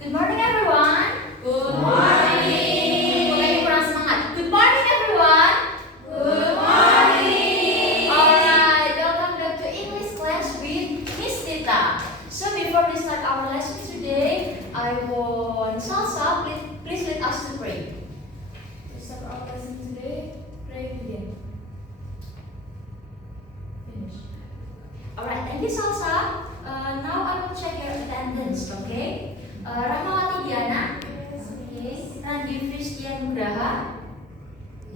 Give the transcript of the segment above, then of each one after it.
Good morning everyone. Good morning. Mulai kurang semangat. Good morning everyone. Good morning. Alright, welcome back to English class with Miss Tita. So before we start our lesson today, I want Salsa, please lead us to pray. To start our lesson today, pray begin. Finish. Alright, thank you Salsa. Now I will check your attendance, okay? Rahmawati Diana. Okay. Randi Christian Nugraha.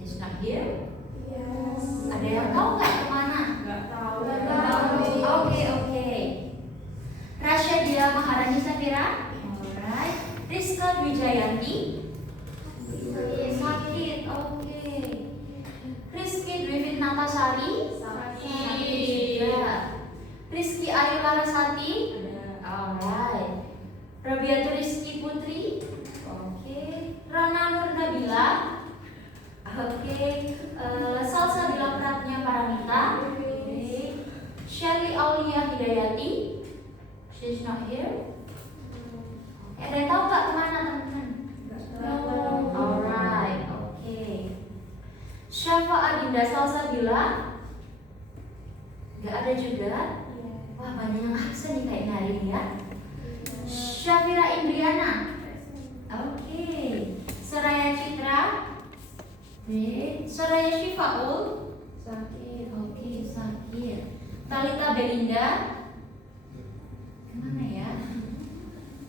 Is not here. Yes. Ada yang tahu nggak kemana? Nggak tahu. Oke. Rasya Dia Maharani Safira. Alright. Rizka Dwijayanti. Sakit. Oke. Rizky Dwi Fitnatasari. Sakit. juga. Rizky Ayu Larasati. Alright. Rabiatu Rizky Putri. Oke. Rana Nur Nabila. Oke. Salsa Bila Pratnya Paramita. Oke. Shelly Aulia Hidayati. She's not here. Ada yang tahu nggak kemana teman-teman? Alright. Oke. Syafa Adinda Salsa Bila. Nggak ada juga. Wah, banyak yang absen nih kayaknya hari ini ya. Syafira Indriana. Oke. Soraya Citra. Soraya Syifaul. Sakit. Oke, sakit. Talita Belinda. Kemana ya?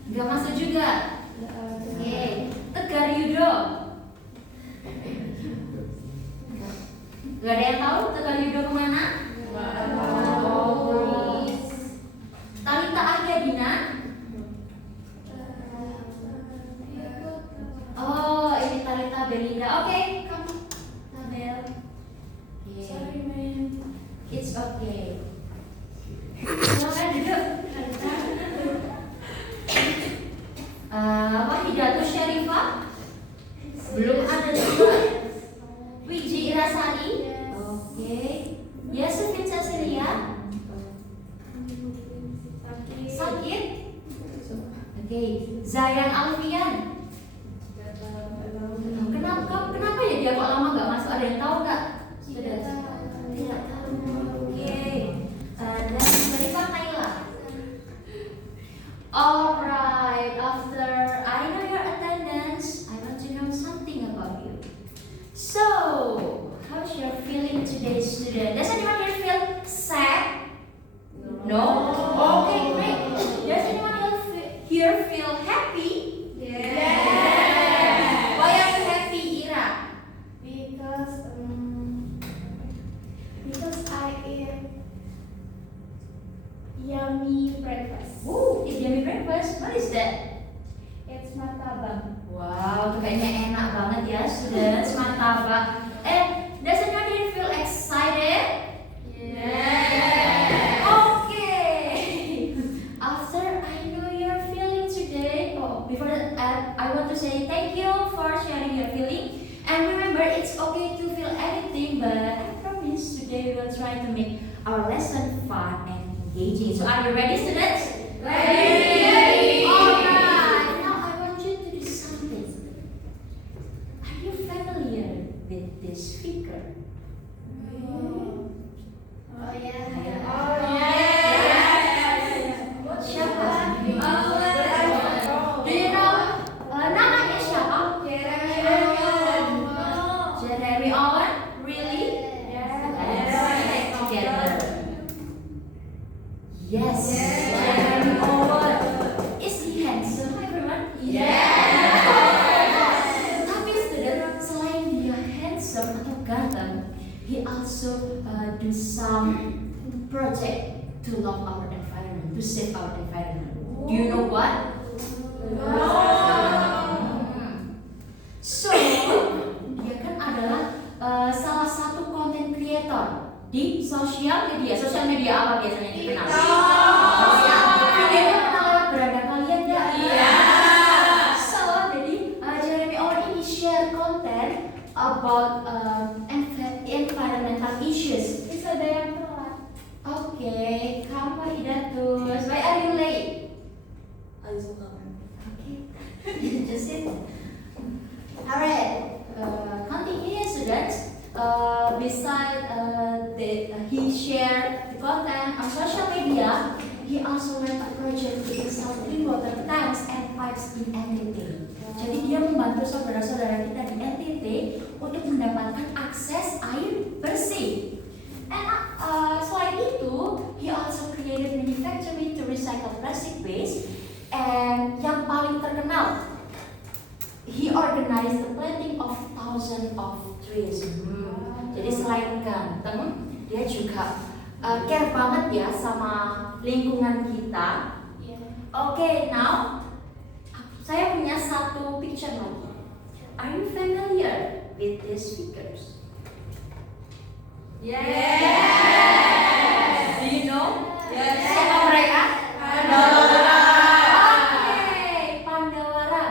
Nggak masuk juga. Oke. Tegar Yudo. Nggak ada yang tahu Tegar Yudo kemana? Talita Ahyadina. Oh, ini Talita Belinda. Oke, kamu Tabel. Sorry, man. It's okay. Silakan duduk. Wahidatus Syarifah. Belum ada juga. Wiji Irasari. Oke. Yasufin Cecilia. Sakit. Oke. Zayan Alfian. Kenapa ya dia kok lama nggak masuk? Ada yang tahu nggak? Tidak tahu. Oke. Dan Zarifah Naila. Alright. After I know your attendance, I want to know something about you. So, how's your feeling today, student? Does anyone here feel sad? No. Okay, great. Does anyone here feel happy? Why are you happy, Ira? Because I eat yummy breakfast. Ooh, eat yummy breakfast. What is that? It's martabak. Wow, itu kayaknya enak banget ya, students. Martabak. Does anyone here feel excited? Okay. After I know your feeling today, before that, I want to say thank you for sharing your feeling. And remember, it's okay to feel anything, but I promise today we will try to make our lesson fun and engaging. So, are you ready, students? Ready. Alright. Now I want you to do something. Are you familiar with this figure? Oh yeah. Siapa? Do you know? Namanya siapa? Jeremy Owen. Really? Let's check together. Yes. Jeremy Owen. Is he handsome, everyone? Tapi student, selain dia handsome atau ganteng, he also do some project to love our environment, to save our environment. Do you know what? So, dia kan adalah salah satu content creator di sosial media. Sosial media apa biasanya dikenal? Videonya pernah lewat beranda kalian nggak? So, jadi Jeremy Owen ini share content about environmental issues. Bisa ada yang telat. Okay, kamu Hidatus. Why are you late? Alis mo kamera. Okay, Just sit. Alright, continue students. He shared the content on social media. He also led a project to install clean water tanks and pipes in NTT. Jadi dia membantu saudara-saudara kita di NTT untuk mendapatkan akses air bersih. And selain itu, he also created manufacturing to recycle plastic waste. And yang paling terkenal, he organized the planting of thousands of trees. Jadi selain ganteng, dia juga care banget ya sama lingkungan kita. Oke, now saya punya satu picture lagi. Are you familiar with these figures? Yes. Do you know? Yes. Siapa mereka? Pandawara. Oke, Pandawara.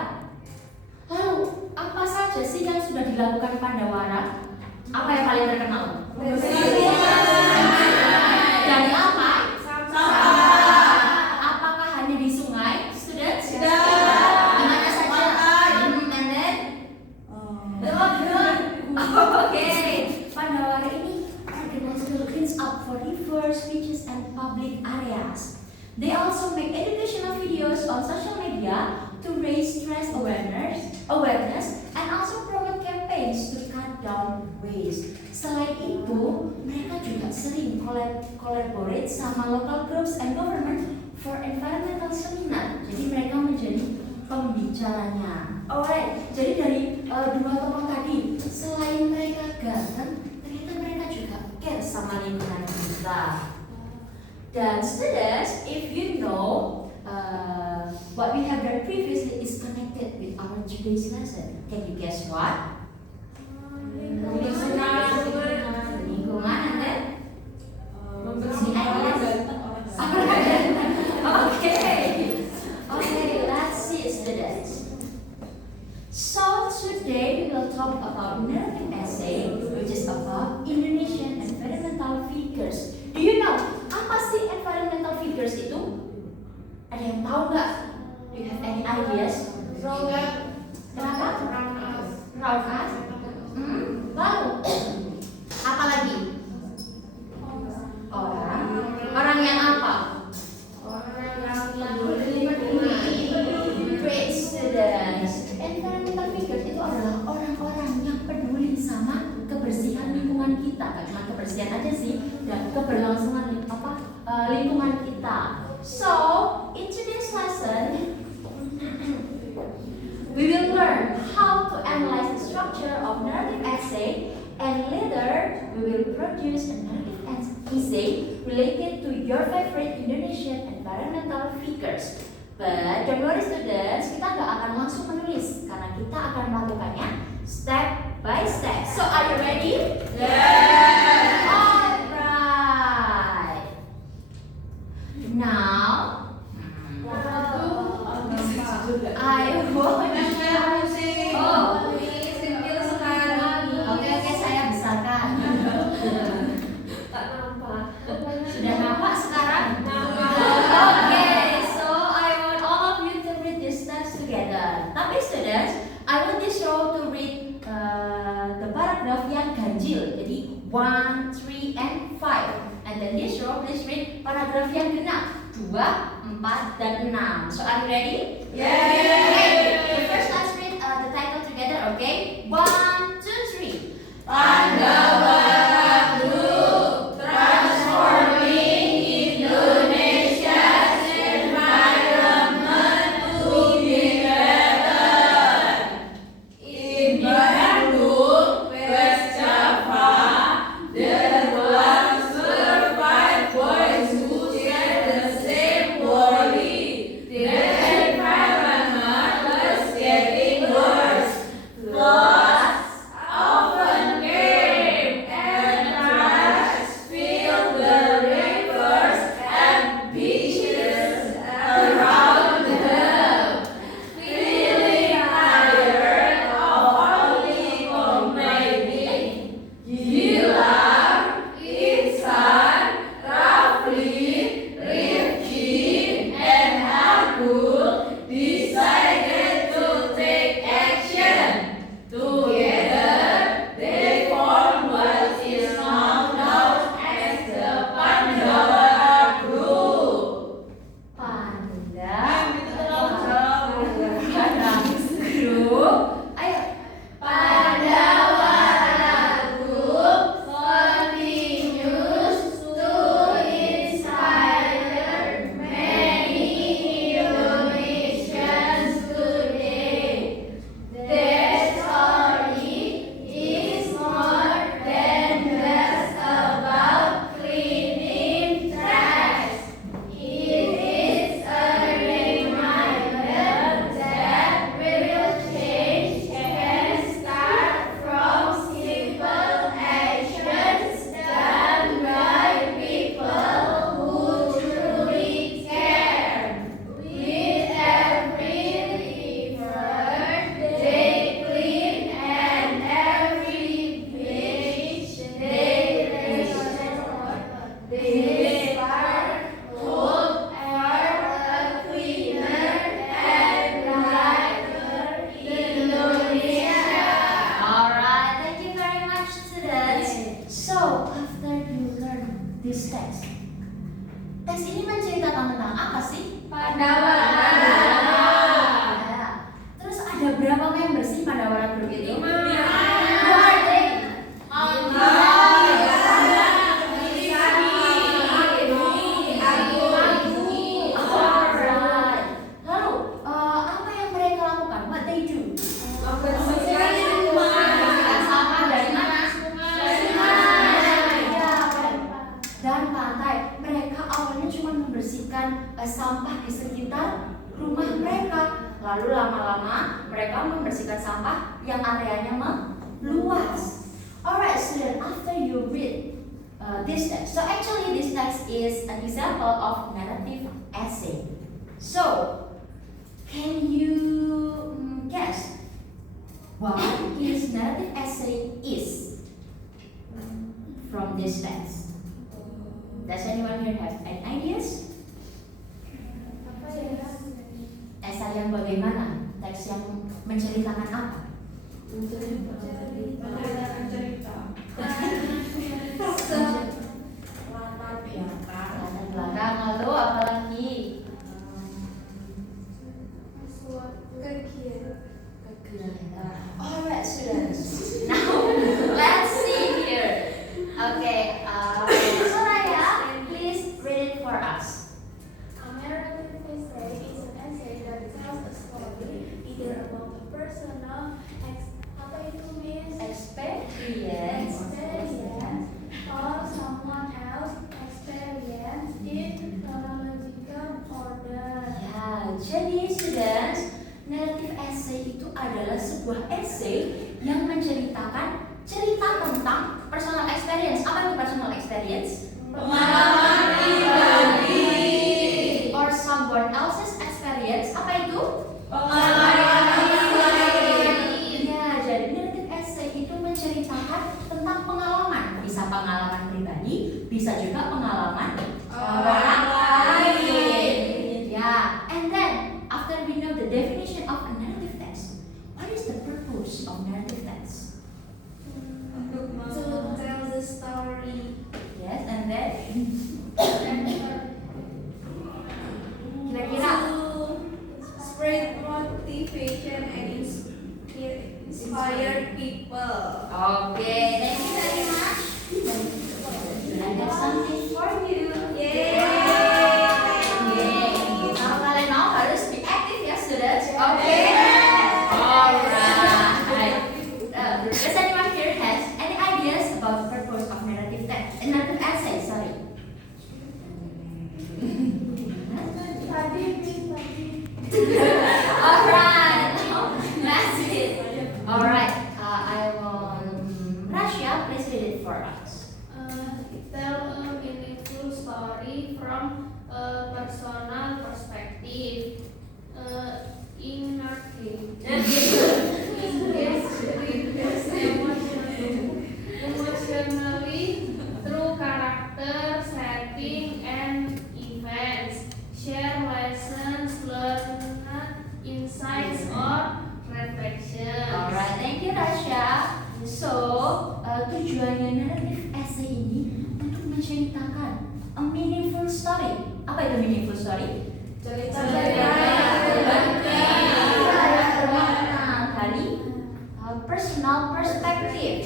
Lalu apa saja sih yang sudah dilakukan Pandawara? Apa yang paling terkenal? Dari apa? Sampah. Apakah hanya di sungai, students? Tidak. Di mana saja? And then? Oke, Pandawara ini organize to cleans up for rivers, beaches, and public areas. They also make educational videos on social media to raise stress awareness, and also promote campaigns to cut down waste. Selain itu, mereka juga sering collaborate sama local groups and government for environmental seminar. Jadi mereka menjadi pembicaranya. Alright, jadi dari dua tokoh tadi, selain mereka ganteng, ternyata mereka juga care sama lingkungan kita. Dan students, if you know what we have done previously is connected with our today's lesson. Can you guess what? Lingkungan, and then? Okay, let's see students. So today we will talk about narrative essay, which is about Indonesian environmental figures. Do you know apa sih environmental figures itu? Ada yang tahu nggak? Do you have any ideas? Kenapa? Round us. Lalu apa lagi? Orang yang apa? Great students. Environmental figures itu adalah orang-orang yang peduli sama kebersihan lingkungan kita. Gak cuma kebersihan aja sih, dan keberlangsungan lingkungan kita. So, in today's lesson, we will learn how to analyze the structure of narrative essay, and later we will produce a narrative essay related to your favorite Indonesian environmental figures. But don't worry students, kita nggak akan langsung menulis karena kita akan melakukannya step by step. So are you ready? Yes. Alright. Now, I want Oke, saya besarkan. Sudah nampak sekarang? Okay, so I want all of you to read these steps together. Tapi students, I want this row to read the paragraph yang ganjil. Jadi 1, 3, and 5. And then this row please read paragraph yang genap 2, 4, dan 6. So are you ready? Yes. Okay, first let's read the title together, okay? 1, 2, 3. Pandawara Group transforming Indonesia's environment to be better. In Bandung, West Java, there were survived boys who shared the same worry. The environment lalu lama-lama mereka membersihkan sampah yang areanya meluas. Alright, student, after you read this text, so actually this text is an example of narrative essay. So, can you guess what is narrative essay is from this text? Does anyone here have any ideas? Apa ya? Esai yang bagaimana? Teks yang menceritakan apa? Menceritakan cerita. Latar belakang. Latar belakang, lalu apa lagi? Suatu kegiatan. Alright, students. Now, let's see here. Okay, Soraya, please read it for us. A narrative essay is an essay that tells a story either about a personal apa itu Miss? Experience. Experience or someone else experience in chronological order. Ya, jadi students, narrative essay itu adalah sebuah essay yang menceritakan cerita tentang personal experience. Apa itu personal experience? Pengalaman pribadi. Or someone else's experience. Apa itu? Pengalaman pribadi. Ya, jadi narrative essay itu menceritakan tentang pengalaman. Bisa pengalaman pribadi, bisa juga pengalaman orang lain. Ya, and then after we know the definition of a narrative text, what is the purpose of narrative text? To tell the story. Yes, and then kira-kira To spread motivation and inspire people. okay, thank you very much. I got something for you. Yay! Now kalian mau harus be active ya, students. Okay. Alright. Does anyone here has any ideas about the purpose of narrative text? Narrative essay, sorry. Tadi tadi. Alright. That's it. Alright. I want Rasya, please read it for us. Tell a meaningful story from a personal perspective. In our case, emotionally through character, setting, and events. Share lessons learned, insights, or reflections. Alright, thank you Rasya. So, tujuannya narrative essay ini untuk menceritakan a meaningful story. Apa itu meaningful story? Cerita Dari personal perspective,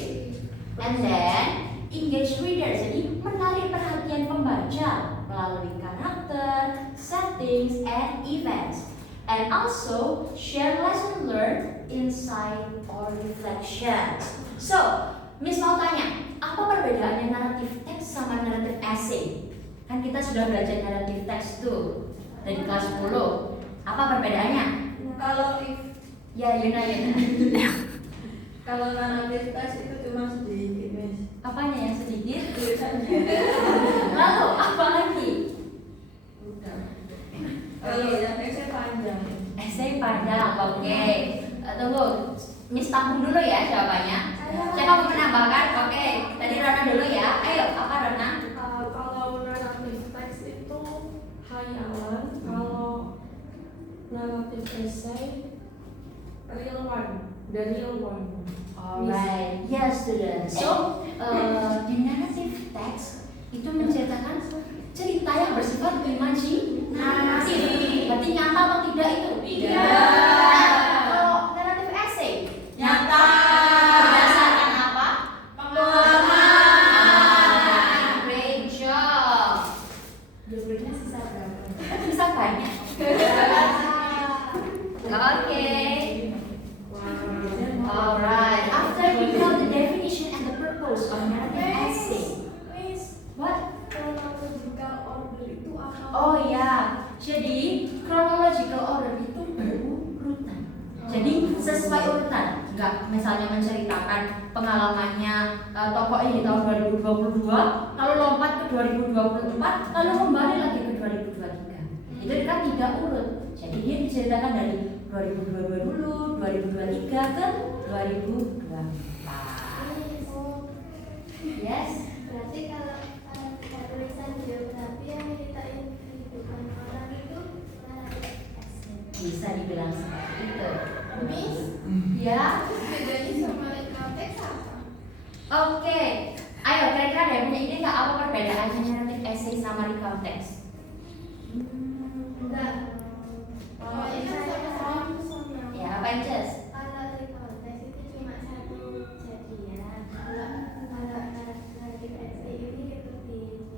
and then engage reader. Jadi menarik perhatian pembaca melalui karakter, settings, and events, and also share lesson learned, insight, or reflections. So, Miss mau tanya, apa perbedaannya narrative text sama narrative essay? Kan kita sudah belajar narrative text tuh dari kelas 10. Apa perbedaannya? Kalau Ya, Yuna. kalau narrative text itu cuma sedikit, Miss. Apanya yang sedikit? Tulisannya. Lalu apa lagi? Udah. Kalau yang essay panjang. Essay panjang, oke. Tunggu, Miss tampung dulu ya jawabannya. Siapa mau menambahkan? Oke, tadi Rana dulu ya. Ayo, apa Rana? Kalau narrative text itu hayalan, kalau narrative essay real one, the real one. Alright, yes students. So, di narrative text itu menceritakan cerita yang bersifat imajinatif. Berarti nyata atau tidak itu? Tidak. Kalau narrative essay, Nyata. berdasarkan apa? Pengalaman. Great job. Jawabannya sisa berapa? Bisa banyak. Oke. Alright. After we know the definition and the purpose of narrative essay, what? Chronological order itu apa? Oh ya, jadi chronological order itu berurut juga misalnya menceritakan pengalamannya tokoh ini di tahun 2022, lalu lompat ke 2024, lalu kembali lagi ke 2023. Itu kan tidak urut. Jadi dia diceritakan dari 2022 dulu, 2023 ke 2024. Yes. Berarti kalau tulisan biografi yang ceritain kehidupan orang itu Bisa dibilang seperti itu. Miss, Ya. bedanya sama recount text apa? Oke. Ayo kira-kira ada yang punya ide nggak apa perbedaannya narrative essay sama recount text? Enggak. Oh, Ini kan sama-sama. Ya, apa yang Jess? Kalau recount text itu cuma satu kejadian. Kalau narrative essay ini seperti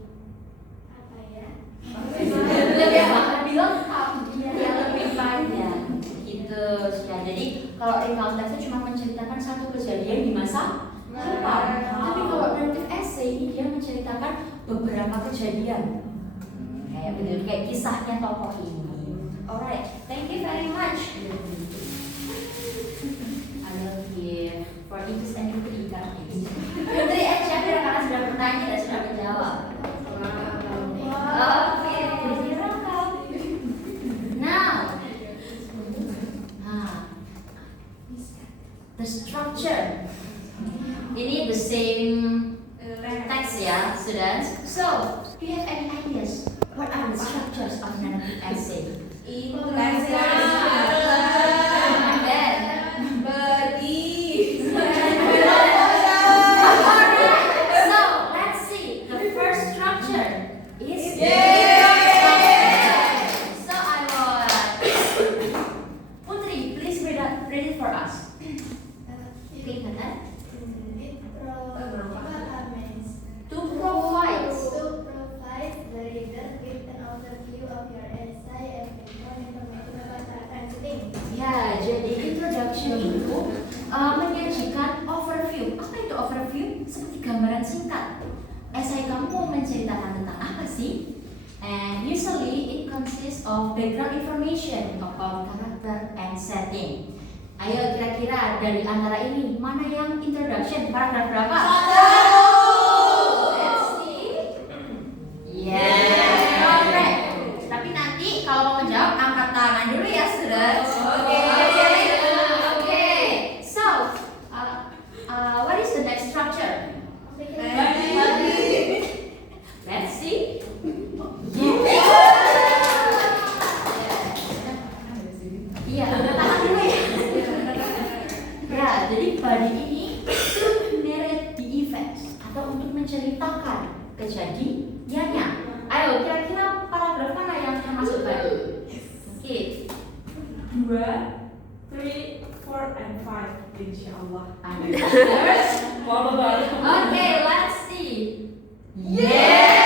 apa ya? Lebih lengkap, ya lebih panjang gitu ya. Jadi kalau recount text itu cuma menceritakan satu kejadian di masa lalu. Tapi kalau narrative essay ini dia menceritakan beberapa kejadian. Kayak begitu, kayak kisahnya tokoh ini. Alright, thank you very much. I will give for English and Ika. Putri Asia karena sudah bertanya dan sudah menjawab. Oke, now, the structure. Ini the same text ya, students. So, do you have any ideas? What are the structures of narrative essay? And then, alright. So, let's see. The first structure is So I will Putri, please read it for us. Okay, Nathan. To provide. The reader with an overview of your essay and background information about the transiting. Ya, jadi introduction itu menyajikan overview. Apa itu overview? Seperti gambaran singkat. Esai kamu mau menceritakan tentang apa sih? And usually it consists of background information about character and setting. Ayo kira-kira dari antara ini mana yang introduction? Paragraf berapa? Let's see. Yeah, correct. Tapi nanti kalau mau menjawab angkat tangan dulu ya, students. Okay. So, what is the next structure? Let's see. Iya, angkat tangan dulu ya. Ya, jadi body ini to narrate the events atau untuk menceritakan kejadiannya. Ayo, kira-kira paragraf mana yang termasuk body? Oke. 2, 3, 4, and 5. Insyaallah. Oke, let's see. Yay!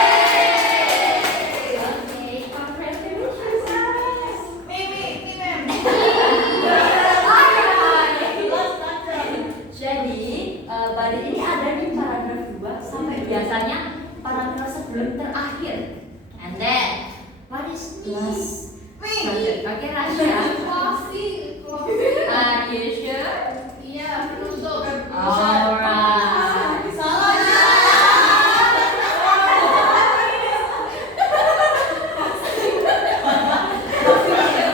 Oke, congratulations. Jadi, body ini ada di paragraf 2 sampai biasanya paragraf sebelum terakhir. And then, what is last? Oke, Rasya. Are you sure? Iya, untuk. Alright.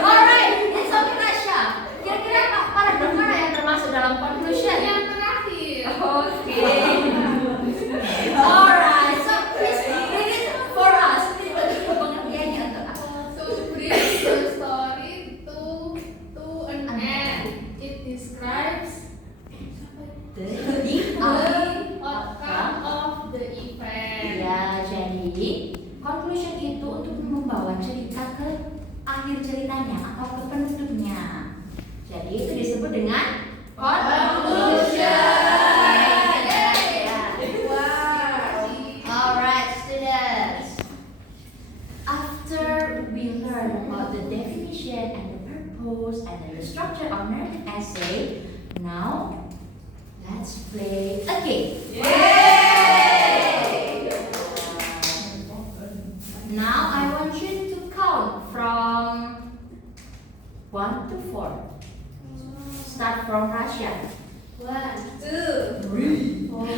Alright, it's okay Rasya. Kira-kira paragraf mana yang termasuk dalam conclusion? Yang terakhir. Okay. Alright, so please read it for us. Pengertiannya untuk apa? To bring the story to an end. It describes The outcome of the event. Ya, jadi conclusion itu untuk membawa cerita ke akhir ceritanya atau ke penutupnya. Jadi itu disebut dengan conclusion. Alright, students. After we learn about the definition and the purpose and the structure of narrative essay, now let's play a game. Now I want you to count from 1 to 4. Start from Rasya. 1, 2, 3. 4, 1,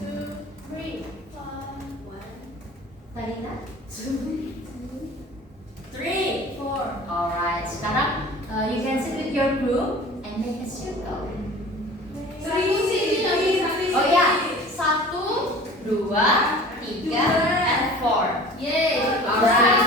2, 3, 1, Talita? 2, 3. 4. Alright, sekarang you can sit with your group and make a circle. Oh ya, 1, 2, 3, and 4. Yeay. Alright.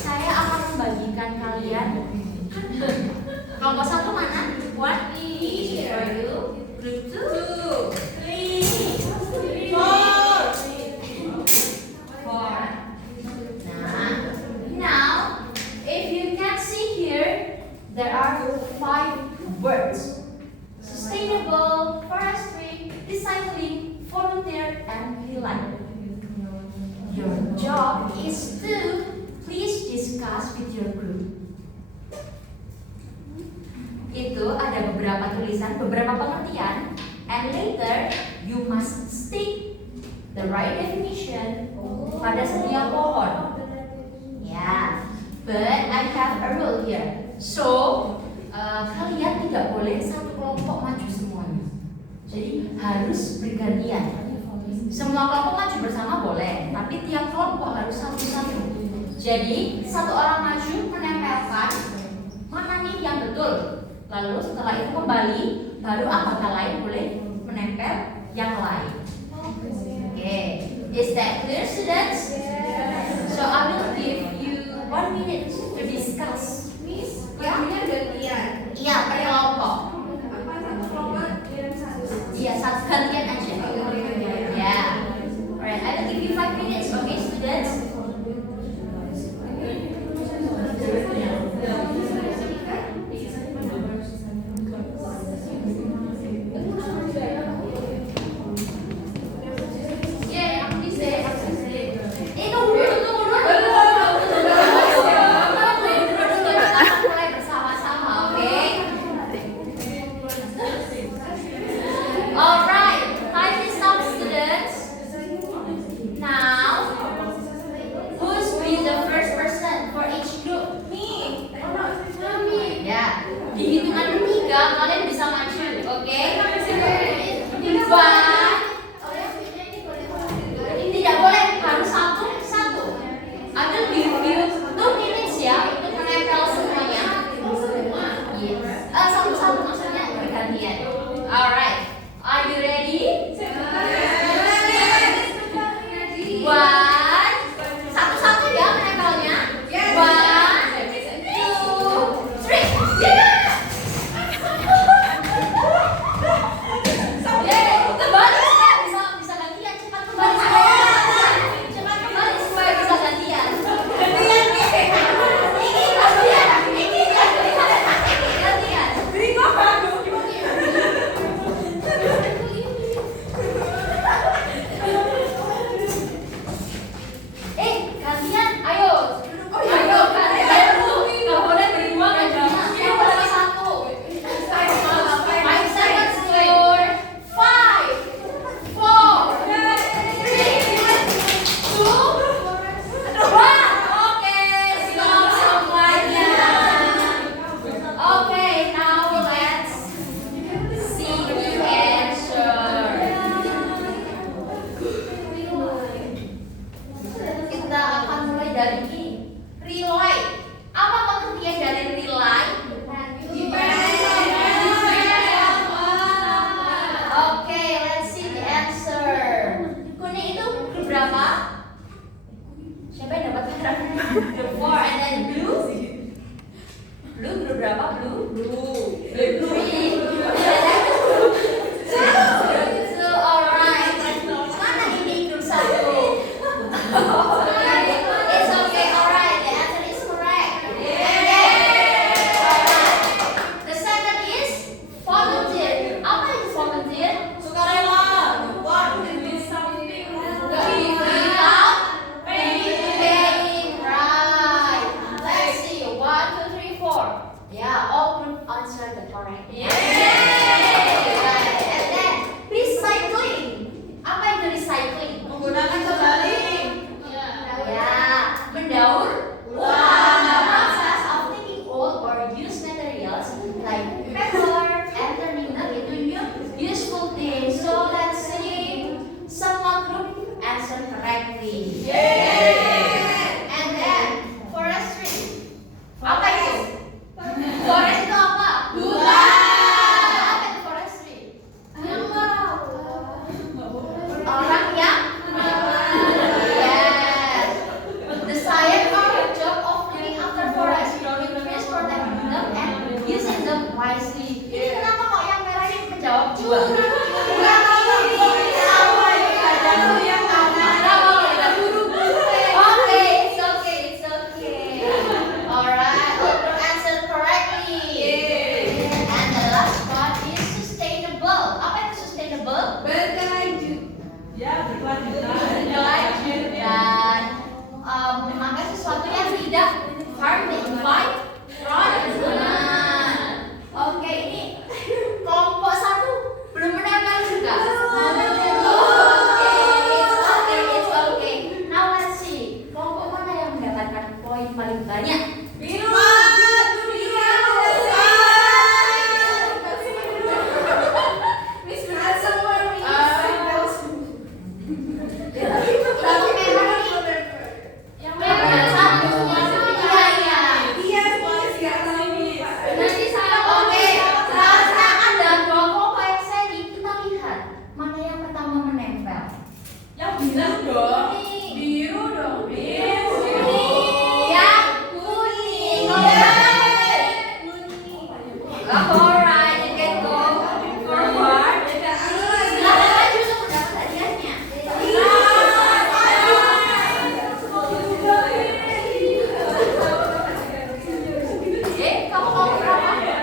Saya akan membagikan kalian. Kelompok 1 mana? One for you. Group 2, 3, 4. Now, if you can see here, there are 5 words: sustainable, forestry, recycling, volunteer, and relight. Your job is to please discuss with your group. Itu ada beberapa tulisan, beberapa pengertian, and later you must stick the right definition pada setiap pohon. Ya, but I have a rule here. So, kalian tidak boleh satu kelompok maju semuanya. Jadi harus bergantian. Semua kelompok maju bersama boleh, tapi tiap kelompok harus satu-satu. Jadi satu orang maju menempelkan mana nih yang betul. Lalu setelah itu kembali, baru anggota lain boleh menempel yang lain. Okay, is that clear, students? So I will give you 1 minute to discuss. Ya? Iya, per kelompok. Iya, satu gantian aja. Ya. Alright, I will give you 5 minutes, okay, students? Ya, berkelanjutan. Dan memakai sesuatu yang tidak hard to find right. Oke, ini kelompok satu belum menempel juga. It's okay. Now let's see. Kelompok mana yang mendapatkan poin paling banyak? Biru. Kelompok merah ini. Yang Merah satu. Iya. Nanti saya Oke, karena ada dua kelompok yang seri, kita lihat mana yang pertama menempel. Yang biru dong. Biru dong. Biru. Yang kuning. Alright, you can go forward. Silakan maju untuk mendapat hadiahnya. Kamu mau berapa? Oke.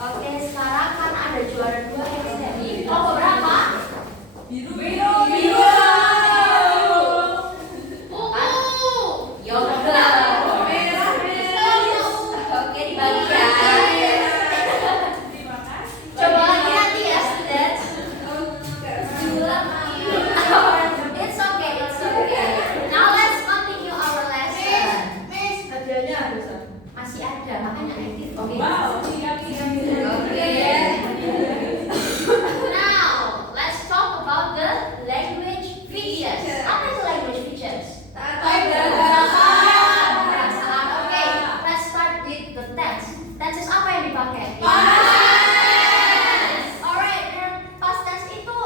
Oke, sekarang kan ada juara dua yang seri. Kelompok berapa? Biru. Yoga. Oke, dibagi ya. Terima kasih. Coba lagi nanti ya, students. It's okay. Now let's continue our lesson. Hadiahnya ada. Masih ada, makanya aktif. Oke. Wow, siap. Now, let's talk about the language features. Apa itu language features? Perasaan. Oke, let's start with the tense. Tenses apa yang dipakai? Alright, dan past tense itu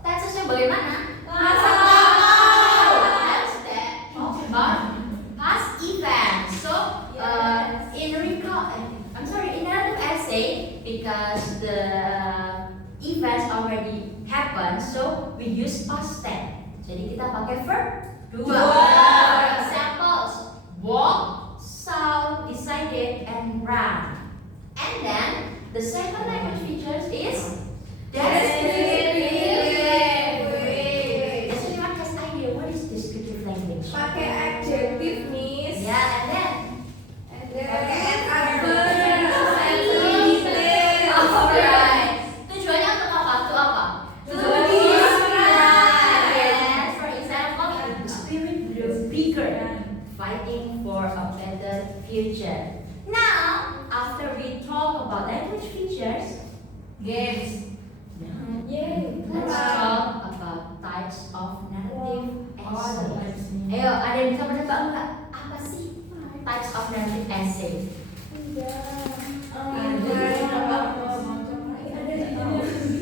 tensesnya bagaimana? Tense that talk about past events. So, in narrative essay, because the events already happened, so we use past tense. Jadi kita pakai verb dua. For examples, walk, saw, decided, and ran. And then the second language features is descriptive. Does anyone has idea what is descriptive language? pakai adjektif, Miss. Yeah, and then alright. Tujuannya untuk apa? Untuk apa? Yes. For example, the spirit grew bigger, fighting for a better future. Now, after we talk about language features, games. Let's talk about types of narrative essay. Ayo, ada yang bisa menebak enggak? Apa sih types of narrative essay?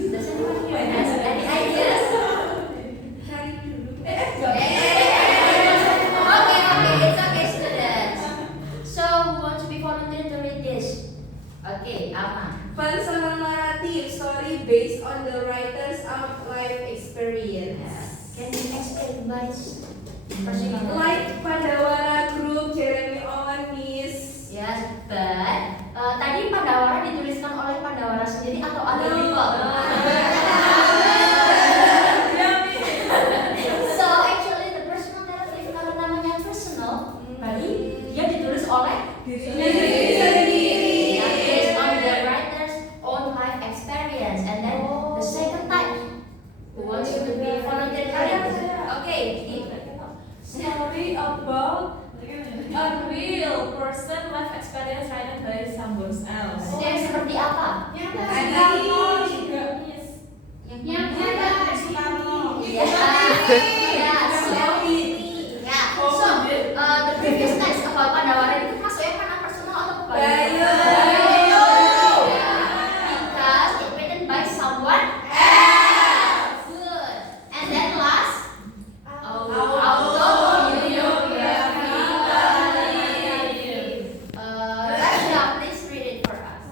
Does anyone here has any ideas? Okay, it's okay, students. So, who want to be volunteer to read this? Okay, Aman. Personal narrative story based on the writer's own life experience. Can you explain guys? Personal. Like Pandawara Group, Jeremy Owen, Miss. Yes, but tadi Pandawara dituliskan oleh Pandawara sendiri atau other people? So actually the personal narrative kalau namanya personal, berarti dia ditulis oleh Dirinya sendiri. Yeah, based on the writer's own life experience. And then the second type, who wants to be volunteer to read this? Okay, Story about a real person life experience written by someone else. yang seperti apa? Soekarno juga, Miss. Yang Soekarno. Yeah. So the previous text about Pandawara itu masuk yang mana personal atau Bayu. Because it written by someone else. Good. And then last, please read it for us.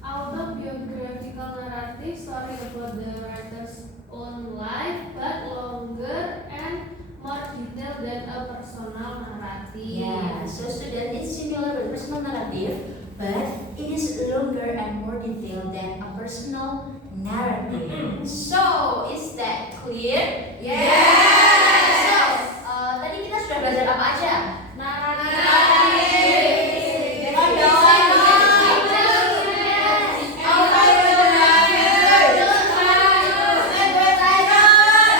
Autobiographical narrative story about the writer's own life, but longer and more detailed than a personal narrative. Yeah. So student, it's similar with personal narrative, but it is longer and more detailed than a personal narrative. So, is that clear? Yes. So, tadi kita sudah belajar apa aja?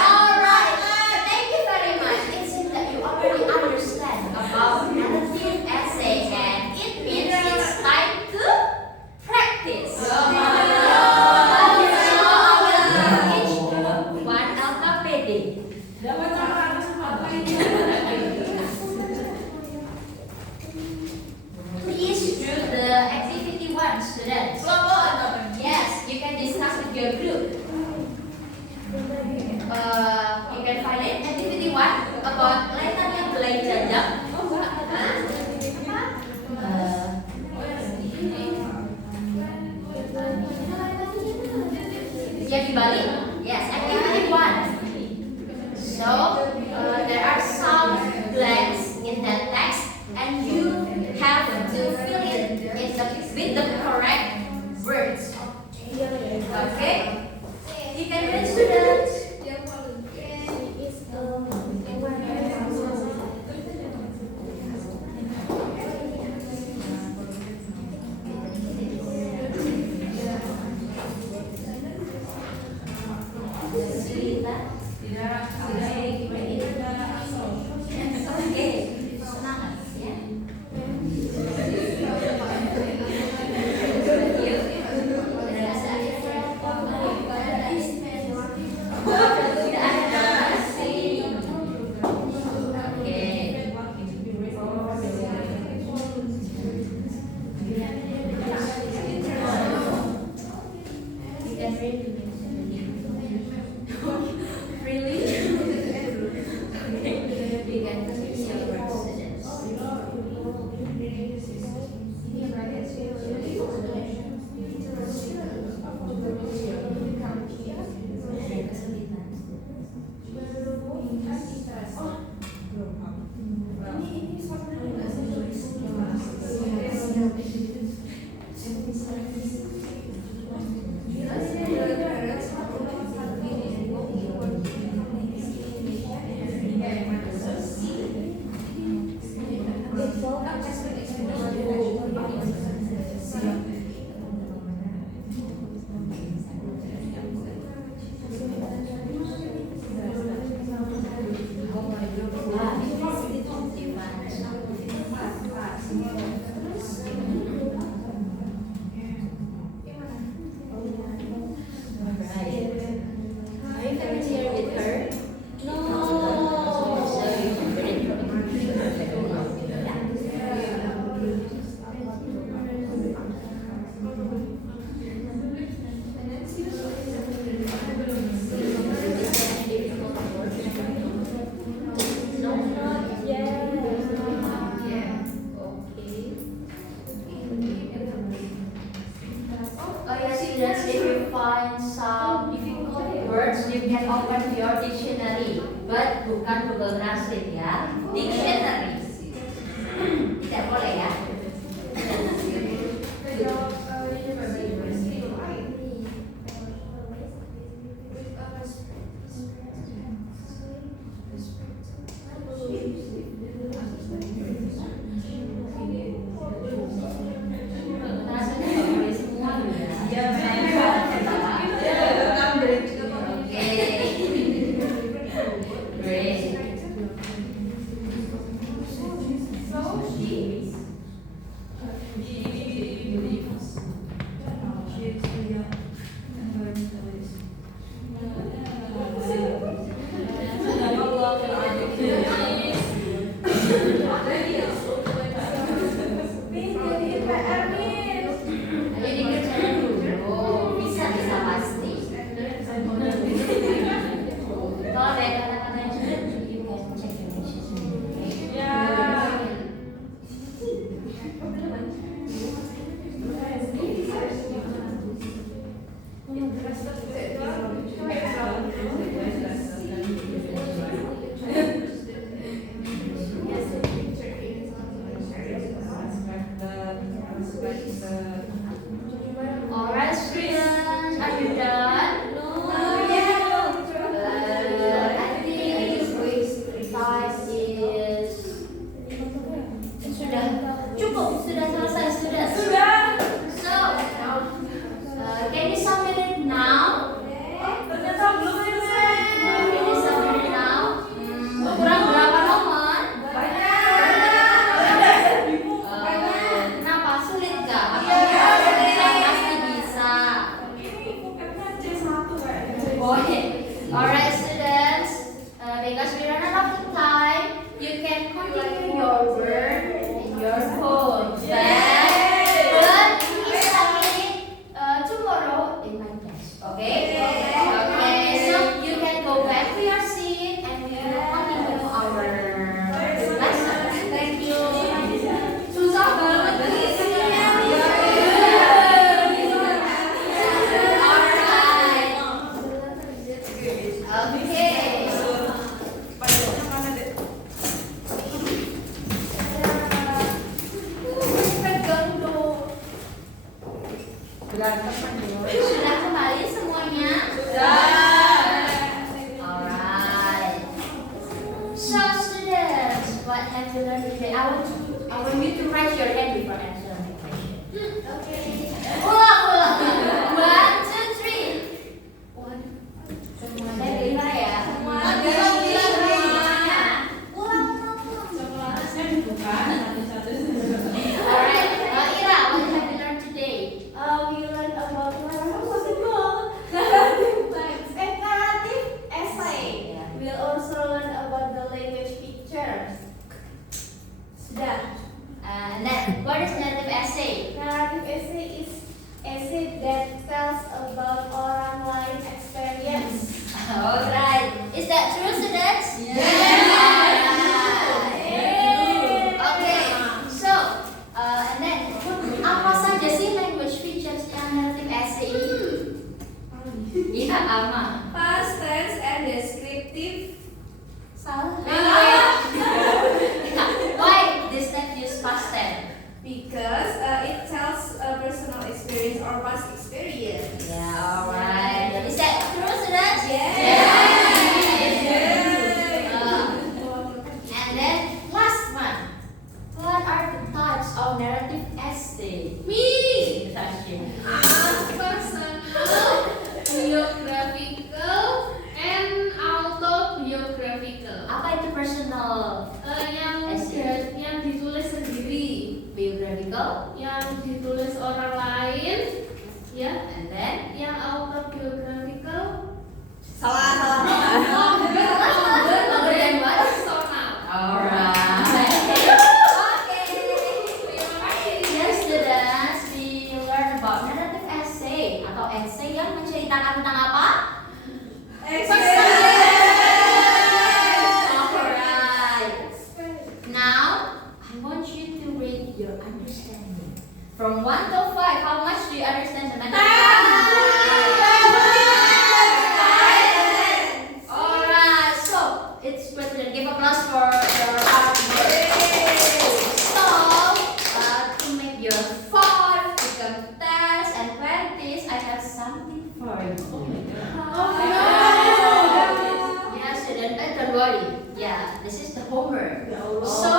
Alright, thank you very much. It seems that you already understand about narrative essay, and it means it's time to practice. So, I will teach you one LKPD. Dapat cara apa ini? Please do the activity one, students. Yes, you can discuss with your group. You can find it. Activity one about kaitannya belajar jam. Yang di Bali. Yes, activity one. So there are some blanks in that text, and you have to fill it with the correct words. Okay? You can read, students. You can open your dictionary, but bukan Google Translate ya. Dictionary. Tidak boleh ya. Iya, Ama. Past tense and descriptive. Salah. Ah. Why this text use past tense? Because it tells a personal experience or past experience. Yeah, alright. Is that true, students? And then last one. What are the types of narrative essay? Me. Tasya. Personal, biographical, and autobiographical. Apa itu personal? Yang ditulis sendiri, Biographical. yang ditulis orang lain, ya. And then Yang autobiographical, Salah. longer than what? personal. Alright. Terima kasih. Yes, students, we learn about narrative essay atau essay yang menceritakan tentang apa? Alright. Now, I want you to rate your understanding. From 1 to 5, how much do you understand the matter? Alright, so it's good to give applause for your hard work. So, to make your 5 become 10s and 20s, I have something for you. Yeah, student, don't worry. Yeah, this is the homework. So,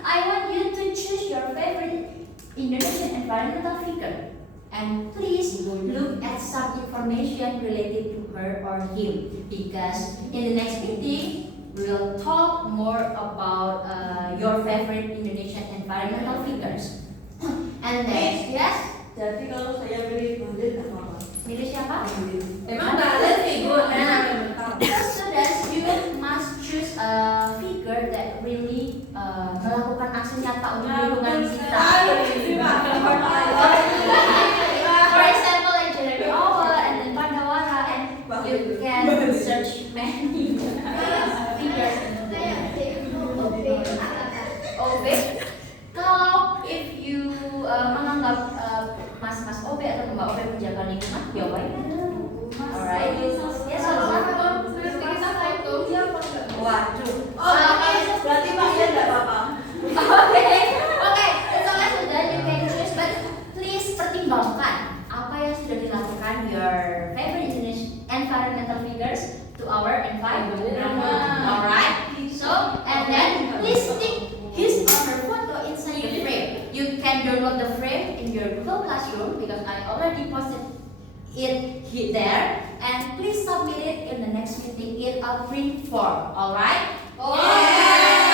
I want you to choose your favorite Indonesian environmental figure. And please look at some information related to her or him. Because in the next meeting, we'll talk more about your favorite Indonesian environmental figures. And then, yes, Jadi kalau saya beli bandit apa? milih siapa? Emang nggak ada figur So students, you must choose a figure that really melakukan aksi nyata untuk lingkungan kita. For example, like Jeremy Owen and then Pandawara, and you can search many figures. OB. Kalau if you menganggap Mas OB atau Mbak OB menjaga lingkungan, ya baik. Alright. Yes, sama-sama. Kita foto. Waduh. Berarti Pak ya enggak apa-apa. Okay, it's alright sudah you can choose, but please pertimbangkan apa yang sudah dilakukan your favorite environmental figures to our environment. Alright, so and then please stick his or her photo inside the frame. You can download the frame in your Google Classroom because I already posted it there, and please submit it in the next meeting in a print form. Alright? Yeah.